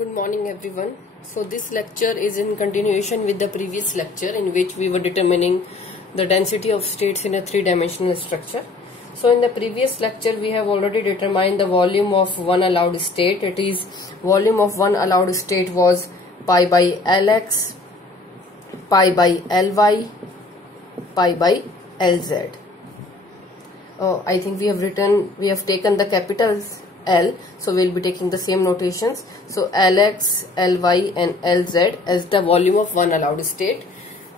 Good morning everyone. So this lecture is in continuation with the previous lecture in which we were determining the density of states in a three-dimensional structure. So in the previous lecture we have already determined the volume of one allowed state. It is volume of one allowed state was pi by Lx, pi by Ly, pi by Lz. I think we have taken the capitals L, so we'll be taking the same notations. So Lx, Ly and Lz as the volume of one allowed state,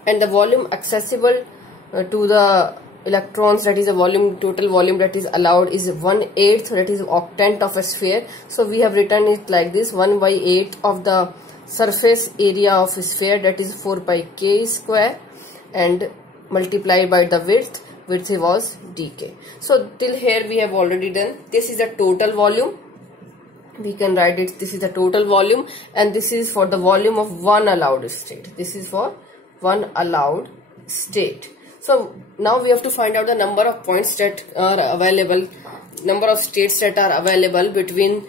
and the volume accessible to the electrons, that is a volume, total volume that is allowed, is 1/8, that is octant of a sphere. So we have written it like this: 1/8 of the surface area of a sphere, that is 4 pi k square, and multiplied by the width was dk. So till here we have already done. This is the total volume. We can write it, this is the total volume, and this is for the volume of one allowed state. This is for one allowed state. So now we have to find out the number of points that are available, number of states that are available between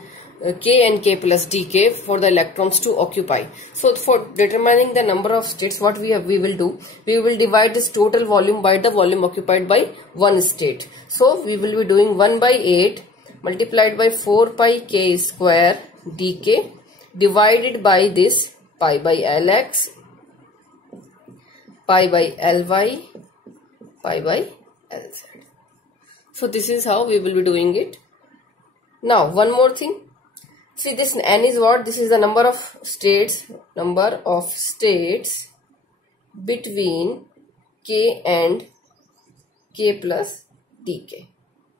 k and k plus dk for the electrons to occupy. So for determining the number of states, what we will do, we will divide this total volume by the volume occupied by one state. So we will be doing 1/8 multiplied by 4 pi k square dk divided by this pi by Lx, pi by Ly, pi by Lz. So this is how we will be doing it. Now one more thing. See, this n is what? This is the number of states between k and k plus dk.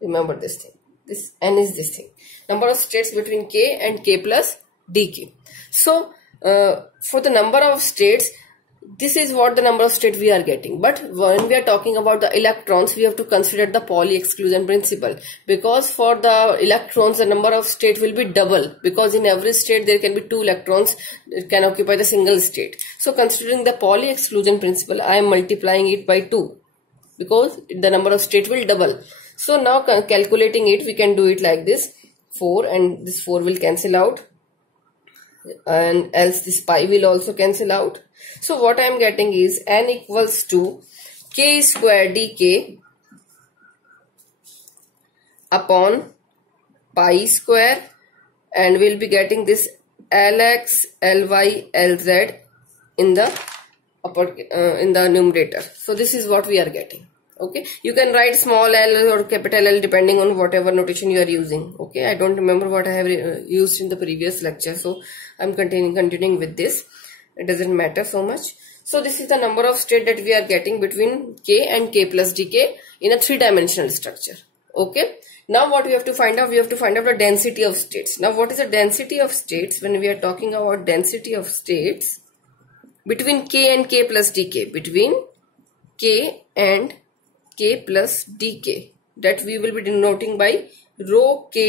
Remember this thing. This n is this thing. Number of states between k and k plus dk. So, for the number of states, this is what the number of states we are getting. But when we are talking about the electrons, we have to consider the Pauli exclusion principle, because for the electrons the number of state will be double, because in every state there can be two electrons that can occupy the single state. So considering the Pauli exclusion principle, I am multiplying it by 2 because the number of state will double. So now calculating it, we can do it like this: 4 and this 4 will cancel out, and else this pi will also cancel out. So what I am getting is n equals to k square dk upon pi square, and we'll be getting this Lx, Ly, Lz in the numerator. So this is what we are getting. Okay, you can write small l or capital L depending on whatever notation you are using. Okay, I don't remember what I have used in the previous lecture, so I'm continuing with this. It doesn't matter so much. So this is the number of state that we are getting between k and k plus dk in a three-dimensional structure. Okay, now what we have to find out? We have to find out the density of states. Now what is the density of states? When we are talking about density of states between k and k plus dk, between k and k plus dk, that we will be denoting by rho k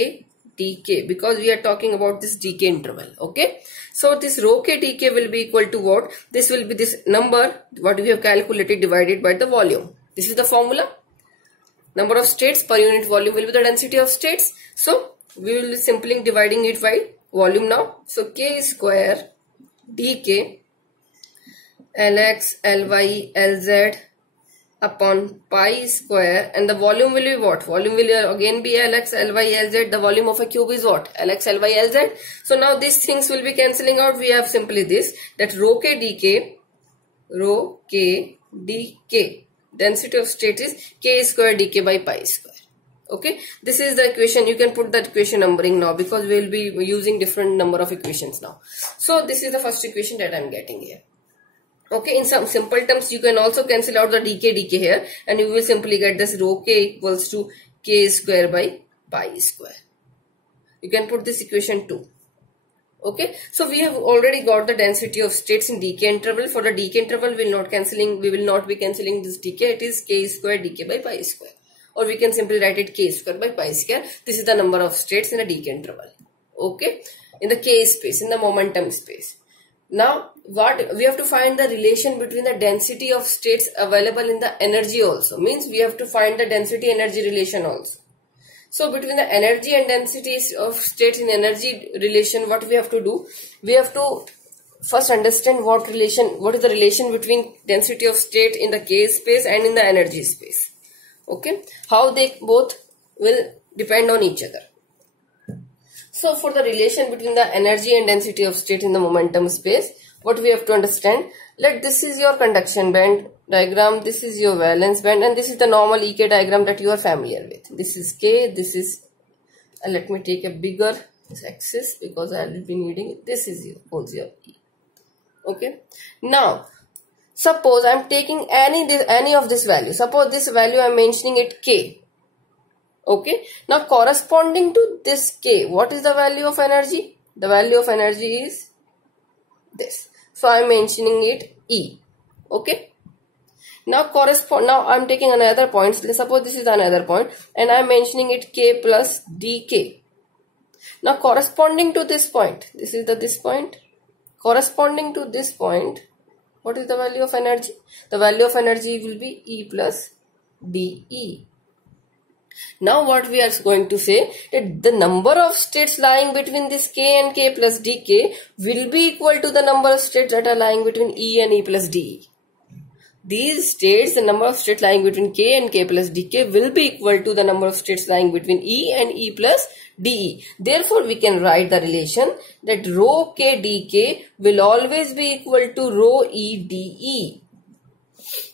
dk, because we are talking about this dk interval. Okay, so this rho k dk will be equal to what? This will be this number what we have calculated divided by the volume. This is the formula. Number of states per unit volume will be the density of states. So we will be simply dividing it by volume now. So k square dk Lx, Ly, Lz upon pi square, and the volume will be what? Volume will again be Lx, Ly, Lz. The volume of a cube is what? Lx, Ly, Lz. So now these things will be cancelling out. We have simply this, that rho k dk, density of state is k square dk by pi square. Okay, this is the equation. You can put that equation numbering now, because we will be using different number of equations now. So this is the first equation that I am getting here. Okay, in some simple terms, you can also cancel out the dk here, and you will simply get this rho k equals to k square by pi square. You can put this equation 2. Okay, so we have already got the density of states in dk interval. For the dk interval, we will not be cancelling this dk. It is k square dk by pi square, or we can simply write it k square by pi square. This is the number of states in the dk interval. Okay, in the k space, in the momentum space. Now what we have to find the relation between the density of states available in the energy also. Means we have to find the density energy relation also. So between the energy and density of states in energy relation, what we have to do? We have to first understand what is the relation between density of state in the K space and in the energy space. Okay, how they both will depend on each other. So for the relation between the energy and density of state in the momentum space, what we have to understand, let this is your conduction band diagram, this is your valence band, and this is the normal EK diagram that you are familiar with. This is K, this is, let me take a bigger axis because I will be needing it. This is your E. Okay, now suppose I am taking any of this value. Suppose this value I am mentioning it K. Okay, now corresponding to this K, what is the value of energy? The value of energy is this. So I am mentioning it E. Okay. Now I am taking another point. Suppose this is another point and I am mentioning it K plus dk. Now corresponding to this point, this is this point. Corresponding to this point, what is the value of energy? The value of energy will be E plus dE. Now what we are going to say, that the number of states lying between this K and K plus dk will be equal to the number of states that are lying between E and E plus dE. These states, the number of states lying between K and K plus dk will be equal to the number of states lying between E and E plus dE. Therefore, we can write the relation that rho K dk will always be equal to rho E dE.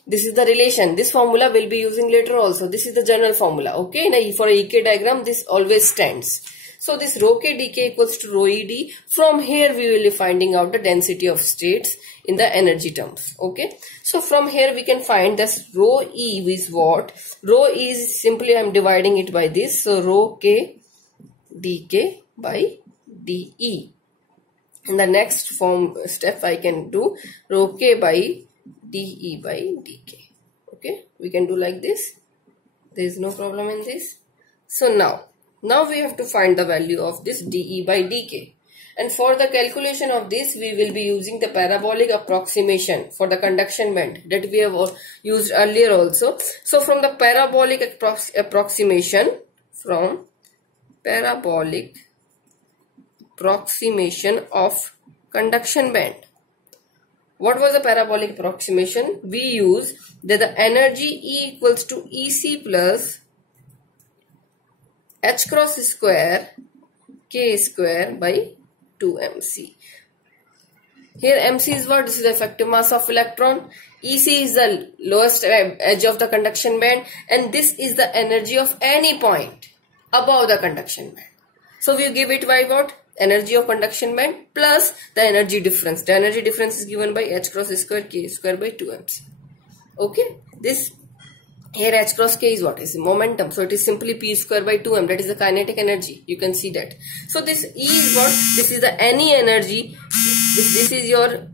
This is the relation. This formula will be using later also. This is the general formula. Okay. Now for a EK diagram, this always stands. So this rho K dk equals to rho E d. From here we will be finding out the density of states in the energy terms. Okay. So from here we can find this rho E is what? Rho E is simply I am dividing it by this. So rho K dk by dE. In the next step I can do rho K by dE by dk. Okay, we can do like this. There is no problem in this. So now we have to find the value of this dE by dk. And for the calculation of this, we will be using the parabolic approximation for the conduction band that we have used earlier also. So from the parabolic approximation of conduction band. What was the parabolic approximation? We use that the energy E equals to EC plus H cross square K square by 2mc. Here mc is what? This is the effective mass of electron. EC is the lowest edge of the conduction band, and this is the energy of any point above the conduction band. So we give it by what? Energy of conduction band plus the energy difference. The energy difference is given by H cross square K square by 2mc. Okay, this here H cross K is what? Is momentum. So it is simply P square by 2m. That is the kinetic energy. You can see that. So this E is what? This is the any energy. This is your.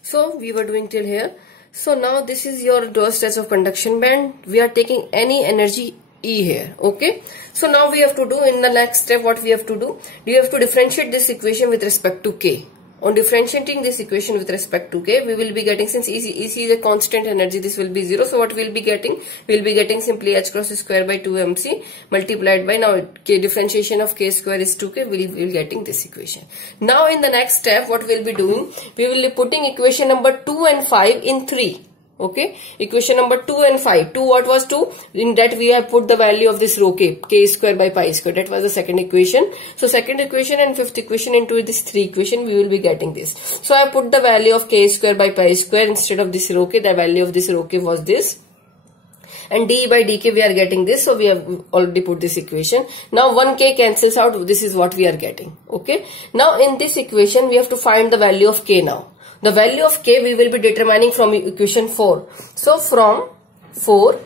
So we were doing till here. So now this is your lowest edge of conduction band. We are taking any energy E here. Okay. So now we have to do in the next step what we have to do. We have to differentiate this equation with respect to K. On differentiating this equation with respect to K, we will be getting, since EC is a constant energy, this will be 0. So what we will be getting? We will be getting simply H cross square by 2mc multiplied by, now K differentiation of K square is 2K, we will be getting this equation. Now in the next step what we will be doing? We will be putting equation number 2 and 5 in 3. Okay, equation number 2 and 5. 2, what was 2? In that we have put the value of this rho K, K square by pi square. That was the second equation. So second equation and fifth equation into this 3 equation, we will be getting this. So I put the value of K square by pi square instead of this rho K. The value of this rho K was this. And dE by dk we are getting this. So we have already put this equation. Now 1K cancels out. This is what we are getting. Okay. Now in this equation we have to find the value of K now. The value of K we will be determining from equation 4. So from 4,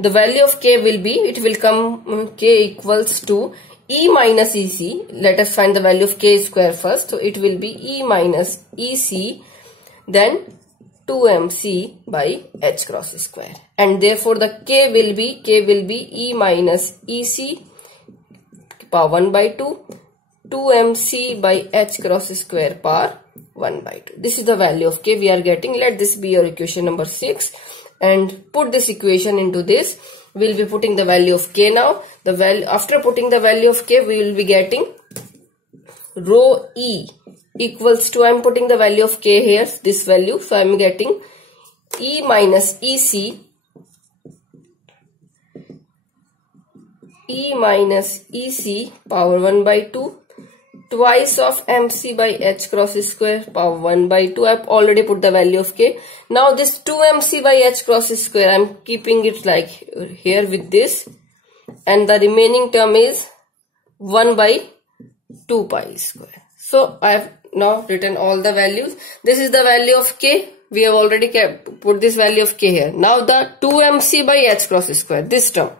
the value of K will be, it will come K equals to E minus EC. Let us find the value of K square first. So it will be E minus EC, then 2mc by H cross square. And therefore the K will be E minus EC power 1 by 2, 2mc by H cross square power 1 by 2. This is the value of K we are getting. Let this be your equation number 6 and put this equation into this. we'll be putting the value of K now. The value, after putting the value of K, we will be getting rho E equals to, I'm putting the value of K here, this value. So I'm getting E minus EC, E minus EC power 1 by 2 twice of MC by H cross square power 1 by 2. I've already put the value of K. Now this 2MC by H cross square, I'm keeping it like here with this, and the remaining term is 1 by 2 pi square. So I have now written all the values. This is the value of K. We have already put this value of K here. Now the 2MC by H cross square, this term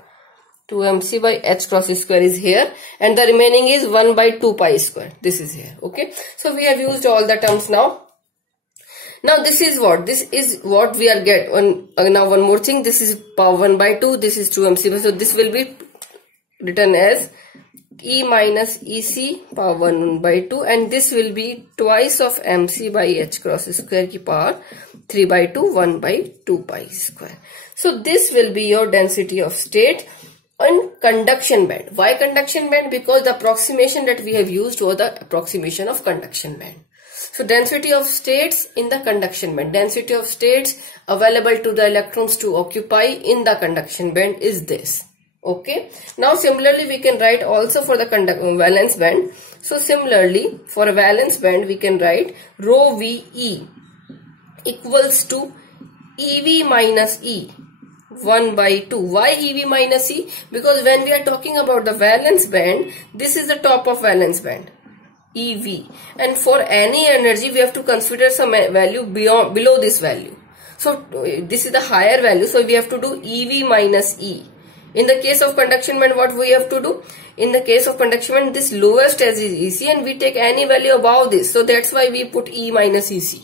2MC by H cross square is here, and the remaining is 1 by 2 pi square. This is here. Okay. So we have used all the terms now. Now this is what we are get. Now one more thing. This is power 1 by 2. This is 2MC. So this will be written as E minus EC power 1 by 2, and this will be twice of MC by H cross square ki power 3 by 2, 1 by 2 pi square. So this will be your density of state on conduction band. Why conduction band? Because the approximation that we have used was the approximation of conduction band. So density of states in the conduction band, density of states available to the electrons to occupy in the conduction band is this. Okay. Now similarly we can write also for the valence band. So similarly for a valence band we can write rho VE equals to EV minus E 1 by 2. Why EV minus E? Because when we are talking about the valence band, this is the top of valence band, EV, and for any energy we have to consider some value below this value. So this is the higher value, so we have to do EV minus E. In the case of conduction band, what we have to do? In the case of conduction band, this lowest edge is EC, and we take any value above this, so that's why we put E minus EC.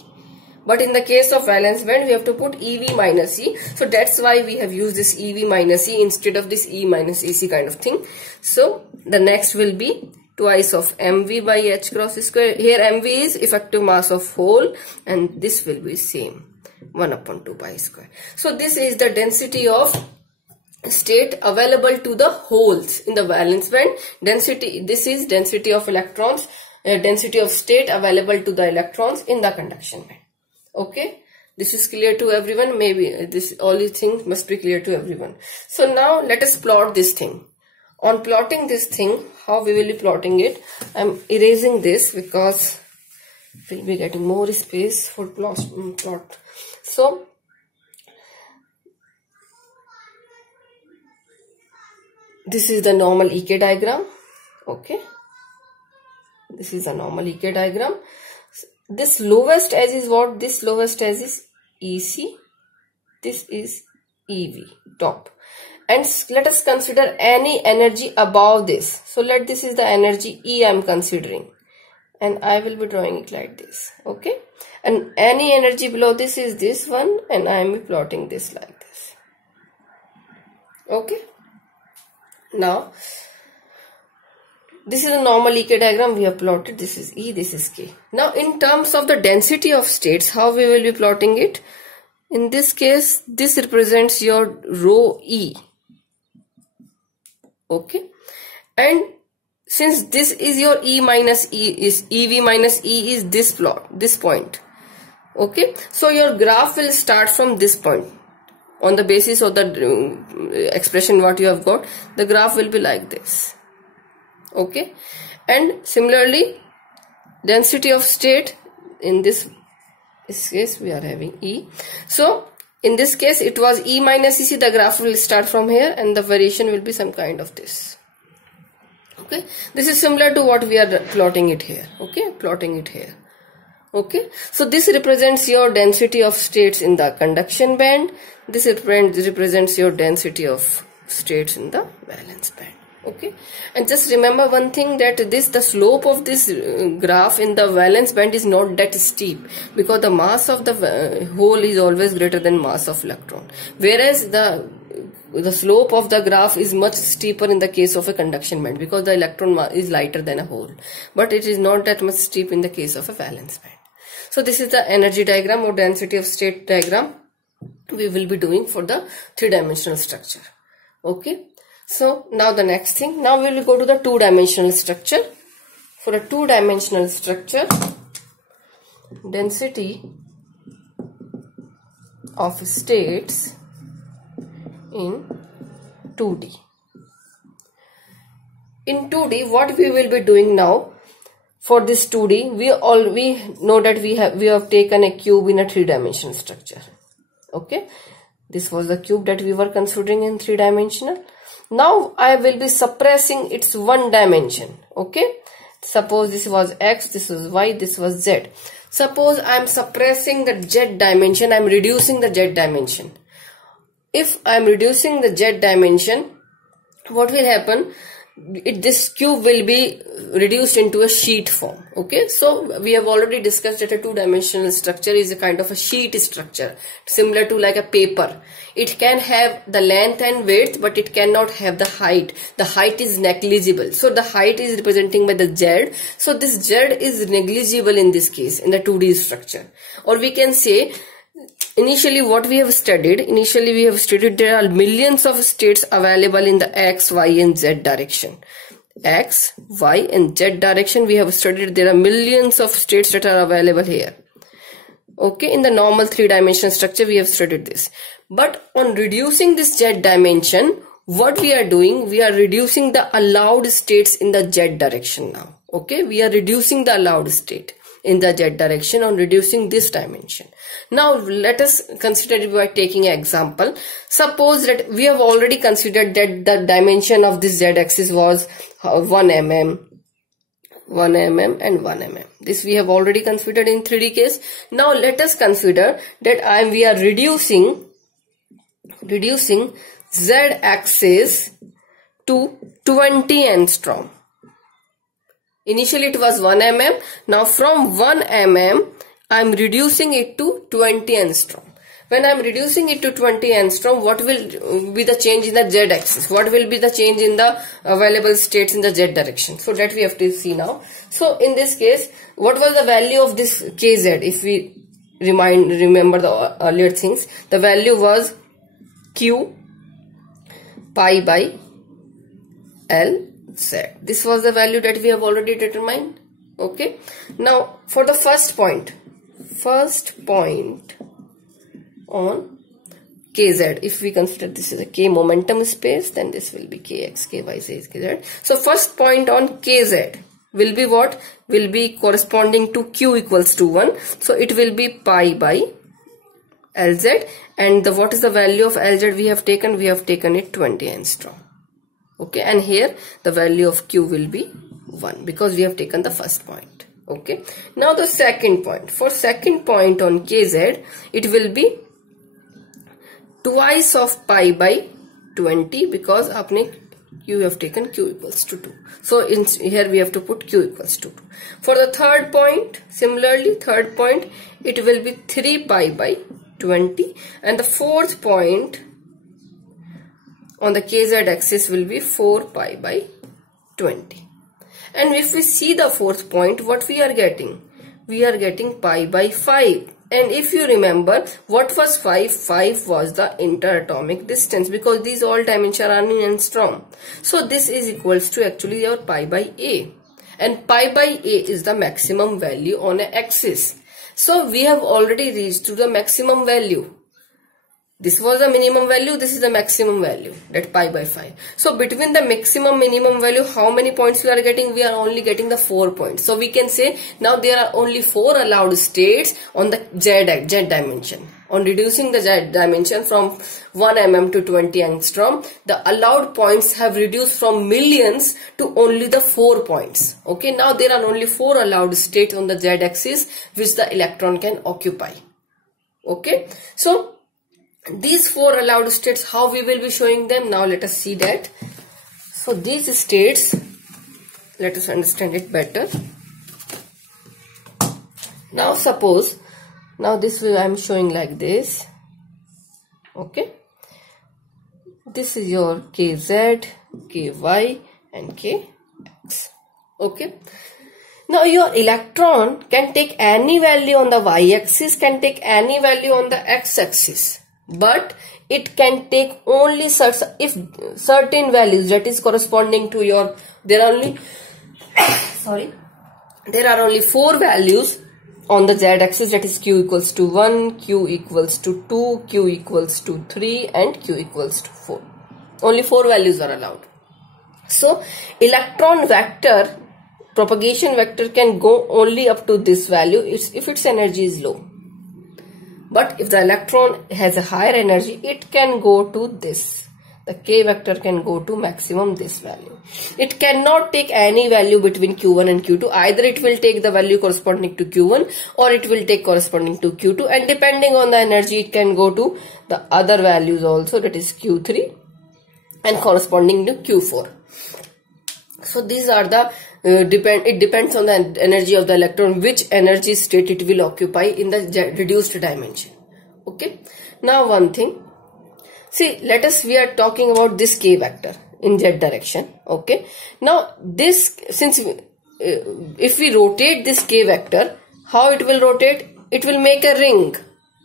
But in the case of valence band, we have to put EV minus E. So that's why we have used this EV minus E instead of this E minus EC kind of thing. So the next will be twice of MV by H cross square. Here MV is effective mass of hole, and this will be same 1 upon 2 pi square. So this is the density of state available to the holes in the valence band. Density, this is density of electrons, density of state available to the electrons in the conduction band. Okay, this is clear to everyone. Maybe this all these things must be clear to everyone. So now let us plot this thing. On plotting this thing, how we will be plotting it? I'm erasing this because we'll be getting more space for plot. So this is the normal EK diagram. Okay, this is a normal EK diagram. This lowest edge is what? This lowest edge is EC. This is EV, top. And let us consider any energy above this. So this is the energy E I am considering. And I will be drawing it like this. Okay. And any energy below this is this one. And I am plotting this like this. Okay. Now, this is a normal EK diagram we have plotted. This is E, this is K. Now, in terms of the density of states, how we will be plotting it? In this case, this represents your rho E. Okay. And since this is your E minus E, is EV minus E is this plot, this point. Okay. So, your graph will start from this point. On the basis of the expression what you have got, the graph will be like this. Okay, and similarly density of state in this case we are having E. So in this case it was E minus EC. The graph will start from here and the variation will be some kind of this. Okay, this is similar to what we are plotting it here. Okay, plotting it here. Okay, so this represents your density of states in the conduction band. This represents your density of states in the valence band. Okay, and just remember one thing, that the slope of this graph in the valence band is not that steep, because the mass of the hole is always greater than mass of electron, whereas the slope of the graph is much steeper in the case of a conduction band, because the electron is lighter than a hole, but it is not that much steep in the case of a valence band. So this is the energy diagram or density of state diagram we will be doing for the three-dimensional structure. Okay. So now the next thing, now we will go to the two-dimensional structure. For a two-dimensional structure, density of states in 2D. In 2D, what we will be doing now, for this 2D, we know that we have taken a cube in a three-dimensional structure. Okay, this was the cube that we were considering in three-dimensional. Now I will be suppressing its one dimension. Okay, suppose this was x, this was y, this was z. Suppose I am suppressing the z dimension, I am reducing the z dimension. If I am reducing the z dimension, what will happen? This cube will be reduced into a sheet form. Okay, so we have already discussed that a two-dimensional structure is a kind of a sheet structure, similar to like a paper. It can have the length and width, but it cannot have the height. The height is negligible. So the height is representing by the z. So this z is negligible in this case, in the 2D structure. Or we can say, initially what we have studied, there are millions of states available in the x, y and z direction. X, y and z direction we have studied, there are millions of states that are available here. Okay, in the normal three-dimensional structure we have studied this. But on reducing this z dimension, what we are doing, we are reducing the allowed states in the z direction now. Okay, we are reducing the allowed state in the z direction on reducing this dimension. Now let us consider it by taking an example. Suppose that we have already considered that the dimension of this z-axis was 1 mm, 1 mm and 1 mm. This we have already considered in 3D case. Now let us consider that we are reducing z-axis to 20 angstrom. Initially it was 1 mm. Now from 1 mm, I am reducing it to 20 angstrom. When I am reducing it to 20 angstrom, what will be the change in the z-axis? What will be the change in the available states in the z direction? So that we have to see now. So in this case, what was the value of this kz? If we remember the earlier things, the value was q pi by L Z. This was the value that we have already determined. Okay. Now for the first point on kz, if we consider this is a k momentum space, then this will be kx, ky, kz. So first point on kz will be what? Will be corresponding to q equals to 1. So it will be pi by Lz, and what is the value of Lz we have taken? We have taken it 20 angstrom. Okay, and here the value of q will be 1 because we have taken the first point. Okay, now the second point. For second point on kz, it will be twice of pi by 20 because you have taken q equals to 2. So here we have to put q equals to 2. For the third point, similarly third point, it will be 3 pi by 20, and the fourth point on the kz axis will be 4 pi by 20. And if we see the fourth point, what we are getting? We are getting pi by 5. And if you remember, what was 5? 5 was the interatomic distance because these all dimensions are in angstrom. So this is equals to actually your pi by a. And pi by a is the maximum value on an axis. So we have already reached to the maximum value. This was the minimum value, this is the maximum value, that pi by 5. So between the maximum minimum value, how many points we are getting? We are only getting the 4 points. So we can say now there are only 4 allowed states on the z dimension. On reducing the z dimension from 1 mm to 20 angstrom, the allowed points have reduced from millions to only the 4 points. Okay, now there are only 4 allowed states on the z axis which the electron can occupy. Okay, so these 4 allowed states, how we will be showing them? Now let us see that. So these states, let us understand it better. Now suppose, now this way I am showing like this. Okay, this is your kz, ky and kx. Okay, now your electron can take any value on the y-axis, can take any value on the x-axis. But it can take only certain values, that is corresponding to your, there are only there are only 4 values on the z-axis, that is q equals to 1, q equals to 2, q equals to 3 and q equals to 4. Only 4 values are allowed. So electron vector, propagation vector, can go only up to this value if its energy is low. But if the electron has a higher energy, it can go to this. The k vector can go to maximum this value. It cannot take any value between q1 and q2. Either it will take the value corresponding to q1 or it will take corresponding to q2, and depending on the energy it can go to the other values also, that is q3 and corresponding to q4. So these are the it depends on the energy of the electron, which energy state it will occupy in the reduced dimension. Okay. Now one thing, see, we are talking about this k vector in z direction. Okay. Now this, since if we rotate this k vector, how it will rotate? It will make a ring.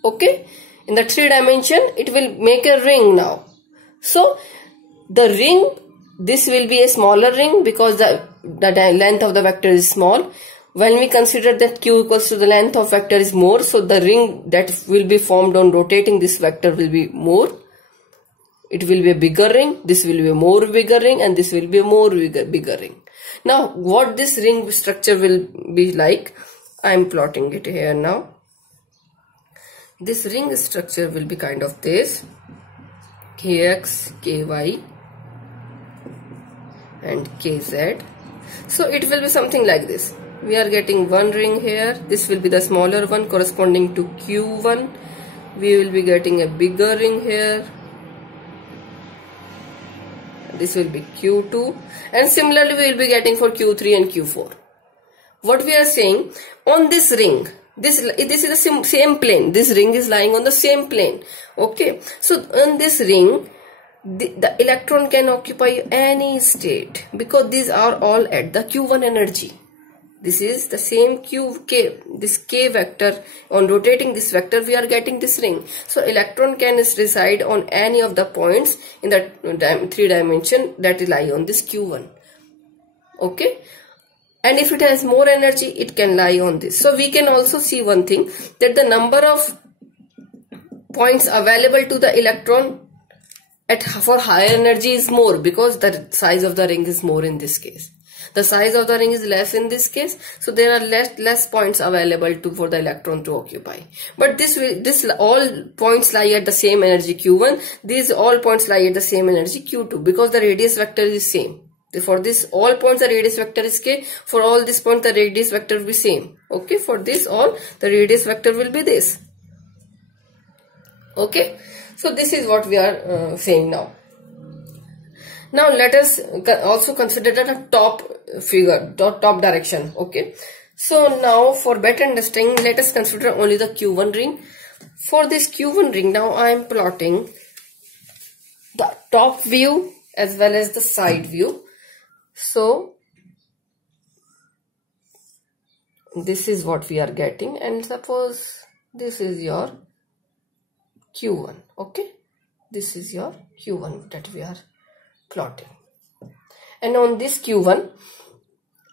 Okay. In the 3 dimension, it will make a ring now. So the ring, this will be a smaller ring because the length of the vector is small. When we consider that q equals to the length of vector is more, so the ring that will be formed on rotating this vector will be more. It will be a bigger ring, this will be a more bigger ring, and this will be a more bigger ring. Now what this ring structure will be like, I am plotting it here now. This ring structure will be kind of this: kx, ky and kz. So it will be something like this. We are getting one ring here. This will be the smaller one corresponding to q1. We will be getting a bigger ring here. This will be q2, and similarly we will be getting for q3 and q4. What we are saying, on this ring, this is the same plane. This ring is lying on the same plane. Okay. So on this ring, the electron can occupy any state because these are all at the q1 energy. This is the same this k vector. On rotating this vector, we are getting this ring. So electron can reside on any of the points in the 3 dimension that lie on this q1. Okay. And if it has more energy, it can lie on this. So we can also see one thing, that the number of points available to the electron for higher energy is more because the size of the ring is more in this case. The size of the ring is less in this case, so there are less points available for the electron to occupy. But this all points lie at the same energy q1. These all points lie at the same energy q2 because the radius vector is same. For this all points the radius vector is k. For all these points the radius vector will be same. Okay. For this all the radius vector will be this. Okay. So this is what we are saying now. Now let us also consider the top figure, top direction. Okay. So now for better understanding, let us consider only the q1 ring. For this q1 ring, now I am plotting the top view as well as the side view. So this is what we are getting, and suppose this is your q1. Okay. This is your q1 that we are plotting. And on this q1,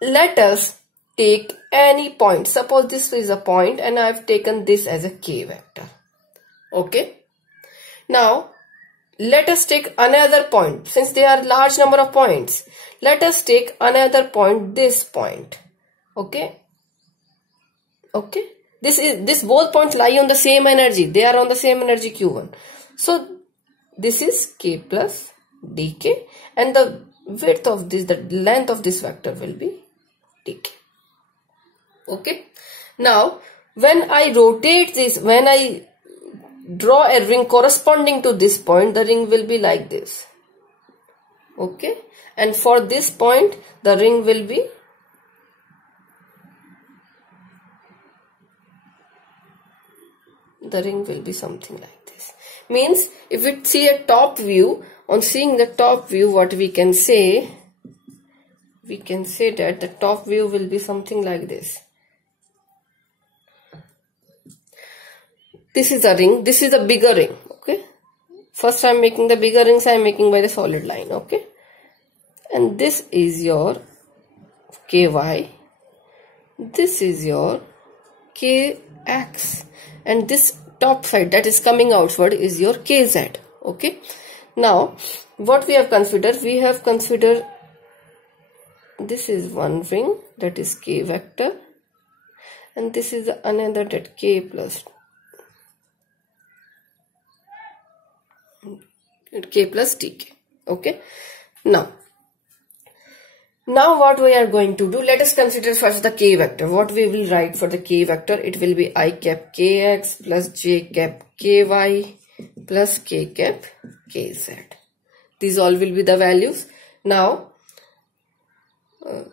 let us take any point. Suppose this is a point and I have taken this as a k vector. Okay. Now let us take another point. Since there are large number of points, let us take another point, this point. Okay. Okay. This both points lie on the same energy. They are on the same energy q1. So this is k plus dk, and the width of this, the length of this vector will be dk. Okay. Now when I rotate this, when I draw a ring corresponding to this point, the ring will be like this. Okay. And for this point, the ring will be something like this. Means if we see a top view, on seeing the top view, what we can say that the top view will be something like this. This is a ring, this is a bigger ring. Okay. First I'm making the bigger rings, I'm making by the solid line, okay? And this is your ky, this is your kx, and this top side that is coming outward is your kz, okay? Now what we have considered, this is one ring, that is k vector, and this is another, that k plus tk, okay? Now what we are going to do, let us consider first the k vector. What we will write for the k vector, it will be I cap kx plus j cap ky plus k cap kz. These all will be the values. Now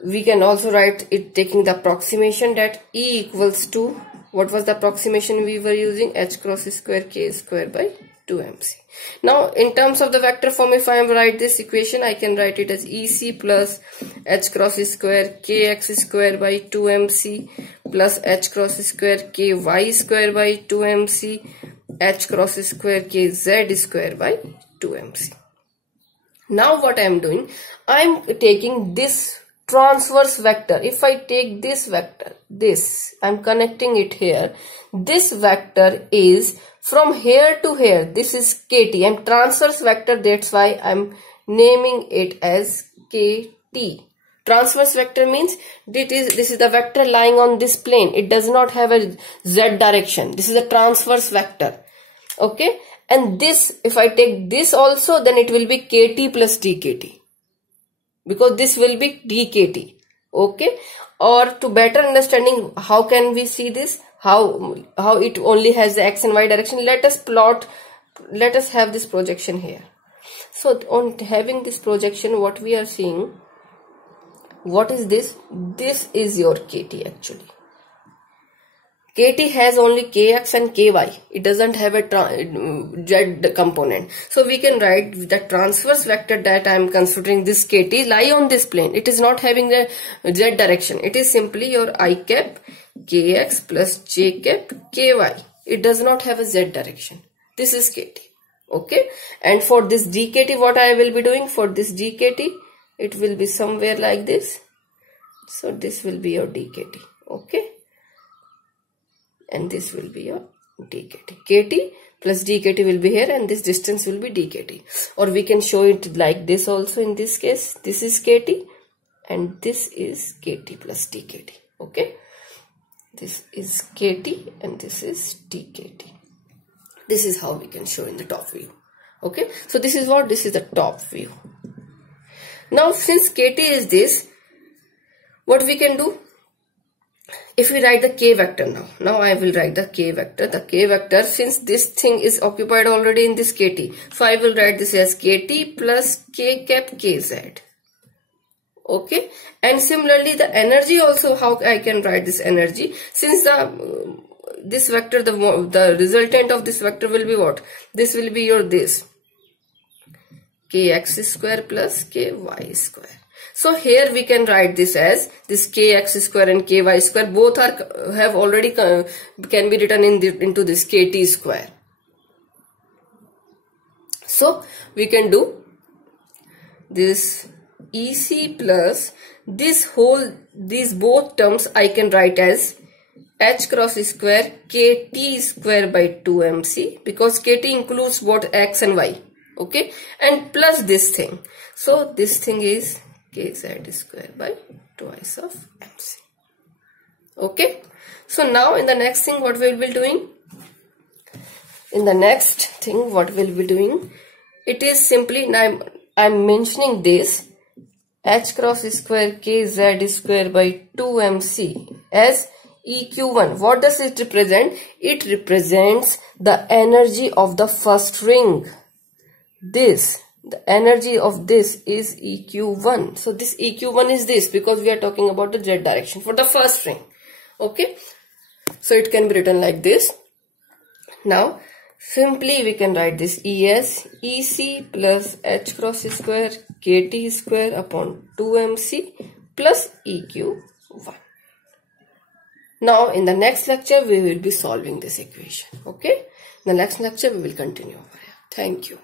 we can also write it taking the approximation, that E equals to, what was the approximation we were using, h cross square k square by 2mc. Now in terms of the vector form, if I am write this equation, I can write it as EC plus h cross square kx square by 2mc plus h cross square ky square by 2mc h cross square kz square by 2mc. Now what I am doing, I am taking this transverse vector. If I take this vector, this, I am connecting it here. This vector is from here to here. This is kt. I am transverse vector, that's why I am naming it as kt. Transverse vector means this is the vector lying on this plane. It does not have a z direction. This is a transverse vector, okay? And this, if I take this also, then it will be kt plus dkt, because this will be dkt, okay? Or to better understanding, how can we see this, how it only has the x and y direction, let us have this projection here. So on having this projection, what we are seeing, what is this? This is your kt actually. Kt has only kx and ky. It doesn't have a z component. So we can write the transverse vector that I am considering, this kt, lie on this plane. It is not having the z direction. It is simply your I cap kx plus j cap ky. It does not have a z direction. This is kt, okay? And for this dkt, what I will be doing, for this dkt, it will be somewhere like this. So this will be your dkt, okay? And this will be your dkt. Kt plus dkt will be here, and this distance will be dkt. Or we can show it like this also in this case. This is kt and this is kt plus dkt, okay? This is kt and this is dkt. This is how we can show in the top view, okay? So this is what, this is the top view. Now since kt is this, what we can do? If we write the k vector now I will write the k vector. The k vector, since this thing is occupied already in this kt, so I will write this as kt plus k cap kz, okay? And similarly the energy also, how I can write this energy, since this vector, the resultant of this vector will be what? This will be your this kx square plus ky square. So here we can write this as this kx square and ky square, both have already can be written into this kt square. So we can do this EC plus these both terms I can write as h cross square kt square by 2mc, because kt includes both x and y, okay? And plus this thing. So this thing is kz square by twice of mc, okay? So now in the next thing, what we will be doing? In the next thing, what we will be doing? It is simply, now I am mentioning this h cross square kz square by 2mc as EQ1. What does it represent? It represents the energy of the first ring. The energy of this is EQ1. So this EQ1 is this, because we are talking about the z direction for the first ring, okay? So it can be written like this. Now simply we can write this ES EC plus h cross square kt square upon 2mc plus EQ1. Now in the next lecture we will be solving this equation, okay? In the next lecture we will continue over here. Thank you.